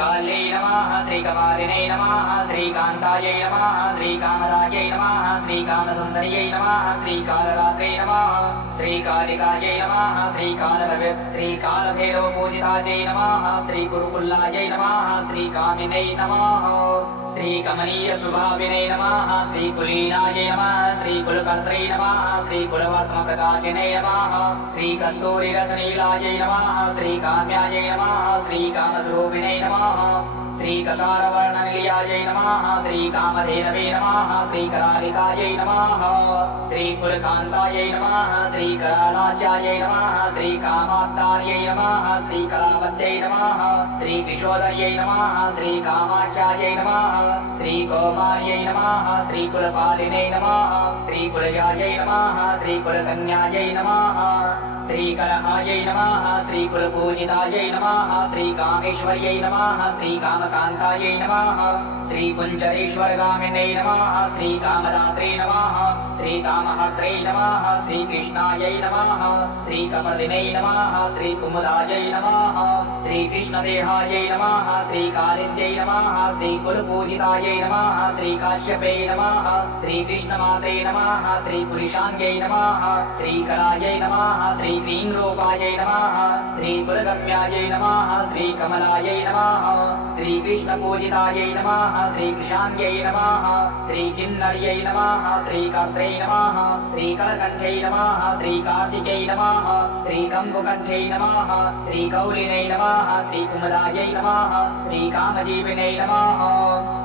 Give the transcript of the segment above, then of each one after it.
श्रीकाल्यै नमः श्रीकपालिनै नमः श्रीकान्तायै नमः श्रीकामदायै नमः श्रीकामसुन्दर्यै नमः श्रीकालरात्रै नमः श्रीकालिकायै नमः श्रीकालभैरवपूजितायै नमः श्रीगुरुकुल्लायै नमः श्रीकामिनै नमः श्रीकमनीयस्वभाविनै नमः श्रीकुलीनायै नमः श्रीकुलकर्त्रै नमः श्रीकुलवर्त्मप्रकाशिनै नमः श्रीकस्तूरिरसनीलायै नमः श्रीकाम्यायै नमः श्रीकामस्वरूपिणे नमः श्रीककारवर्णनिलयायै नमः श्रीकामधेनवे नमः श्रीकरालिकायै नमः श्रीकुलकान्तायै नमः श्रीकरालास्यायै नमः श्रीकामात्तार्यै नमः श्रीकलावत्यै नमः श्रीकिशोदर्यै नमः श्रीकामाख्यायै नमः श्रीकौमार्यै नमः श्रीकुलपालिनै नमः श्रीकुलजायै नमः श्रीकुलकन्यायै नमः श्रीकलहायै नमः श्रीकुलपूजितायै नमः श्रीकामेश्वर्यै नमः श्रीकामकान्तायै नमः श्रीकुञ्जरेश्वरगामिनै नमः श्रीकामदात्रे नमः श्रीकामहर्त्रे नमः श्रीकृष्णायै नमः श्रीकपर्दिनै नमः श्रीकुमुदायै नमः श्रीकृष्णदेहायै नमः श्रीकालिन्द्यै नमः श्रीकुलपूजितायै नमः श्रीकाश्यपै नमः श्रीकृष्णमात्रे नमः श्रीकुलिशाङ्ग्यै नमः श्रीकरायै नमः श्रीक्लीनरूपायै नमः श्रीकुलगम्यायै नमः श्रीकमलायै नमः श्रीकृष्णपूजितायै नमः श्रीकृशाङ्ग्यै नमः श्रीकिन्नर्यै नमः श्रीकर्त्रै नमः श्रीकलकण्ठै नमः श्रीकार्तिकै नमः श्रीकम्बुकण्ठै नमः श्रीकौलिनै नमः श्रीकुमुदायै नमः श्रीकामजीविनै नमः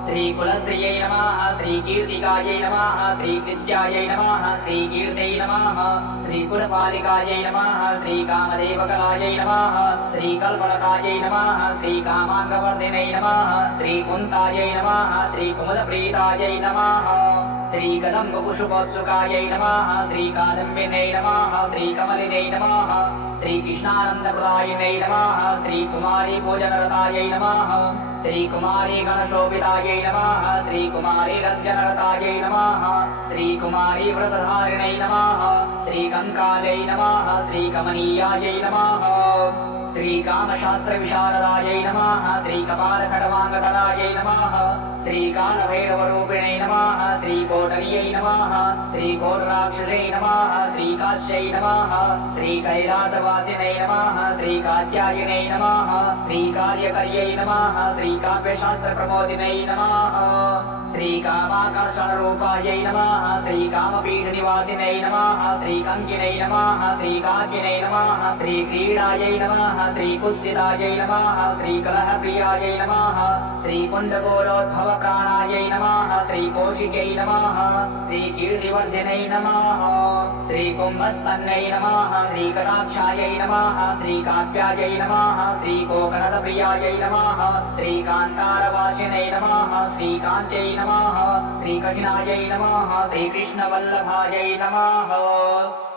श्रीकुलस्त्रियै नमः श्रीकीर्तिकायै नमः श्रीकृत्यायै नमः श्रीकीर्त्यै नमः श्रीकुलपालिकायै नमः श्रीकामदेवकलायै नमः श्रीकल्पलकायै नमः श्रीकामाङ्गवर्धिनै नमः श्रीकुन्तायै नमः श्रीकुमुदप्रीतायै नमः श्रीकदम्बकुशुमोत्सुकायै नमः श्रीकादम्बिनै नमः श्रीकमलिनै नमः श्रीकृष्णानन्दप्रदायिनै नमः श्रीकुमारी पूजनरतायै नमः श्रीकुमारी गणशोभितायै नमः श्रीकुमारी रञ्जनरतायै नमः श्रीकुमारी व्रतधारिणै नमः श्रीकङ्कालै नमः श्रीकमनीयायै नमः श्रीकामशास्त्रविशारदायै नमः श्रीकपालखड्वाङ्गधरायै नमः श्रीकालभैरवरूपिणै नमः श्रीकोटर्यै नमः श्रीकोटराक्षसै नमः श्रीकाश्यै नमः श्रीकैलासवासिनै नमः श्रीकात्यायिनै नमः श्रीकार्यकर्यै नमः श्रीकाव्यशास्त्रप्रमोदिनै नमः श्रीकामाकर्षणरूपायै नमः श्रीकामपीठनिवासिनै नमः श्रीकङ्किनै नमः श्रीकाकिनै नमः श्रीक्रीडायै नमः श्रीकुत्सितायै नमः श्रीकलहप्रियायै नमः श्रीकुण्डकोलोद्भवप्राणायै नमः श्रीकौशिकै नमः श्रीकीर्तिवर्धिनै नमः श्रीकुम्भस्तन्नै नमः श्रीकटाक्षायै नमः श्रीकाव्यायै नमः श्रीकोकणदप्रियायै नमः श्रीकान्तारवासिनै नमः श्रीकान्त्यै नमः श्रीकठिनायै नमः श्रीकृष्णवल्लभायै नमः।